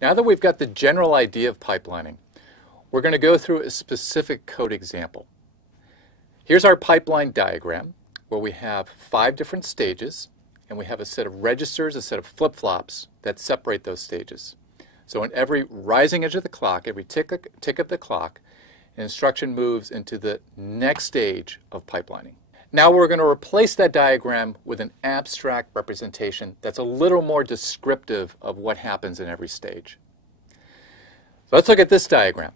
Now that we've got the general idea of pipelining, we're going to go through a specific code example. Here's our pipeline diagram where we have 5 different stages and we have a set of registers, a set of flip-flops that separate those stages. So in every rising edge of the clock, every tick of the clock, an instruction moves into the next stage of pipelining. Now we're going to replace that diagram with an abstract representation that's a little more descriptive of what happens in every stage. So let's look at this diagram.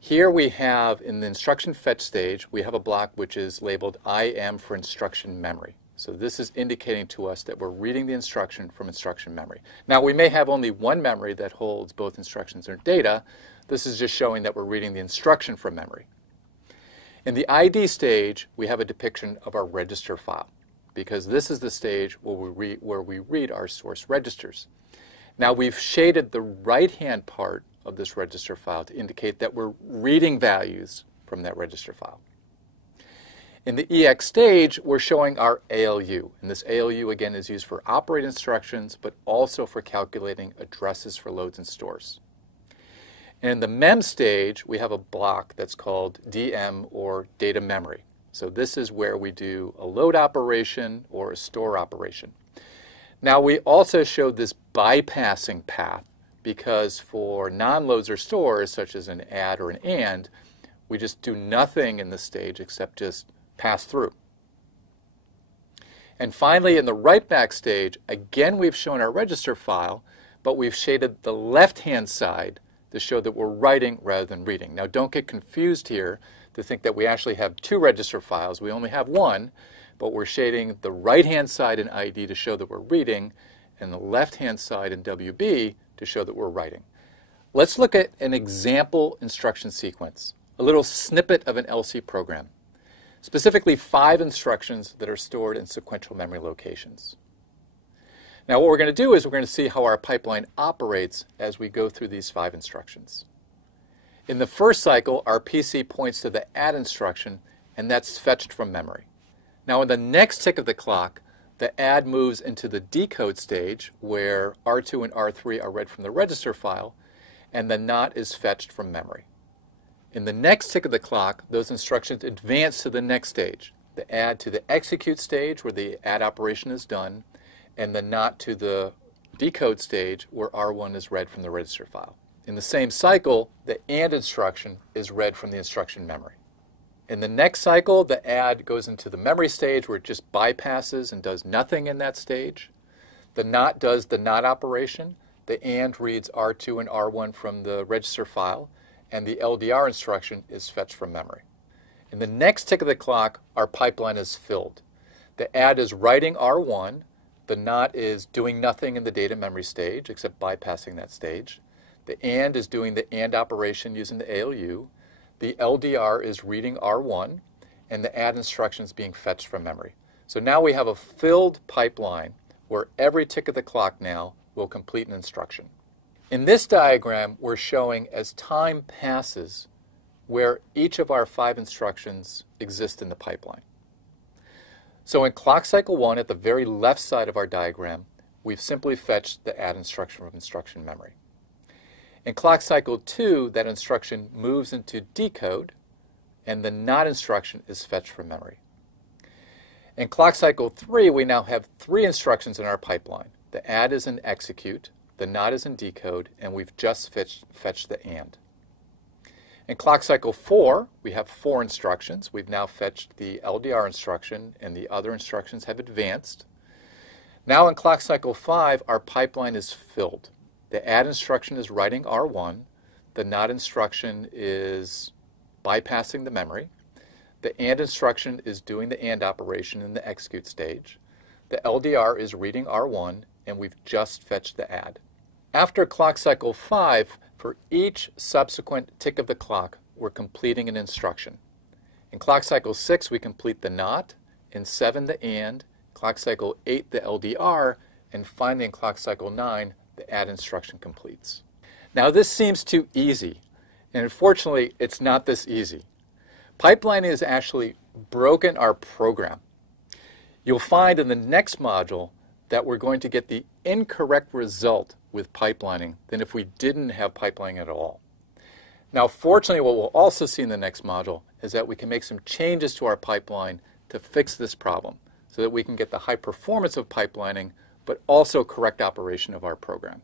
Here we have, in the instruction fetch stage, we have a block which is labeled IM for instruction memory. So this is indicating to us that we're reading the instruction from instruction memory. Now we may have only one memory that holds both instructions and data. This is just showing that we're reading the instruction from memory. In the ID stage, we have a depiction of our register file, because this is the stage where we read our source registers. Now we've shaded the right-hand part of this register file to indicate that we're reading values from that register file. In the EX stage, we're showing our ALU, and this ALU again is used for operate instructions, but also for calculating addresses for loads and stores. And in the MEM stage, we have a block that's called DM, or data memory. So this is where we do a load operation or a store operation. Now we also showed this bypassing path because for non-loads or stores, such as an add or an AND, we just do nothing in this stage except just pass through. And finally, in the write back stage, again we've shown our register file, but we've shaded the left-hand side to show that we're writing rather than reading. Now don't get confused here to think that we actually have 2 register files. We only have one, but we're shading the right-hand side in ID to show that we're reading, and the left-hand side in WB to show that we're writing. Let's look at an example instruction sequence, a little snippet of an LC program, specifically 5 instructions that are stored in sequential memory locations. Now what we're going to do is we're going to see how our pipeline operates as we go through these 5 instructions. In the first cycle, our PC points to the add instruction, and that's fetched from memory. Now in the next tick of the clock, the add moves into the decode stage where R2 and R3 are read from the register file, and the NOT is fetched from memory. In the next tick of the clock, those instructions advance to the next stage, the add to the execute stage where the add operation is done, and the NOT to the decode stage where R1 is read from the register file. In the same cycle, the AND instruction is read from the instruction memory. In the next cycle, the add goes into the memory stage where it just bypasses and does nothing in that stage. The NOT does the NOT operation. The AND reads R2 and R1 from the register file, and the LDR instruction is fetched from memory. In the next tick of the clock, our pipeline is filled. The add is writing R1. The NOT is doing nothing in the data memory stage except bypassing that stage. The AND is doing the AND operation using the ALU. The LDR is reading R1, and the add instruction is being fetched from memory. So now we have a filled pipeline where every tick of the clock now will complete an instruction. In this diagram, we're showing as time passes where each of our 5 instructions exist in the pipeline. So in clock cycle 1, at the very left side of our diagram, we've simply fetched the add instruction from instruction memory. In clock cycle 2, that instruction moves into decode, and the NOT instruction is fetched from memory. In clock cycle 3, we now have 3 instructions in our pipeline. The add is in execute, the NOT is in decode, and we've just fetched the AND. In clock cycle 4, we have 4 instructions. We've now fetched the LDR instruction, and the other instructions have advanced. Now in clock cycle 5, our pipeline is filled. The add instruction is writing R1. The NOT instruction is bypassing the memory. The AND instruction is doing the AND operation in the execute stage. The LDR is reading R1, and we've just fetched the add. After clock cycle 5, for each subsequent tick of the clock, we're completing an instruction. In clock cycle 6, we complete the NOT. In 7, the AND. Clock cycle 8, the LDR. And finally, in clock cycle 9, the add instruction completes. Now this seems too easy, and unfortunately it's not this easy. Pipelining has actually broken our program. You'll find in the next module that we're going to get the incorrect result with pipelining than if we didn't have pipelining at all. Now, fortunately, what we'll also see in the next module is that we can make some changes to our pipeline to fix this problem so that we can get the high performance of pipelining, but also correct operation of our program.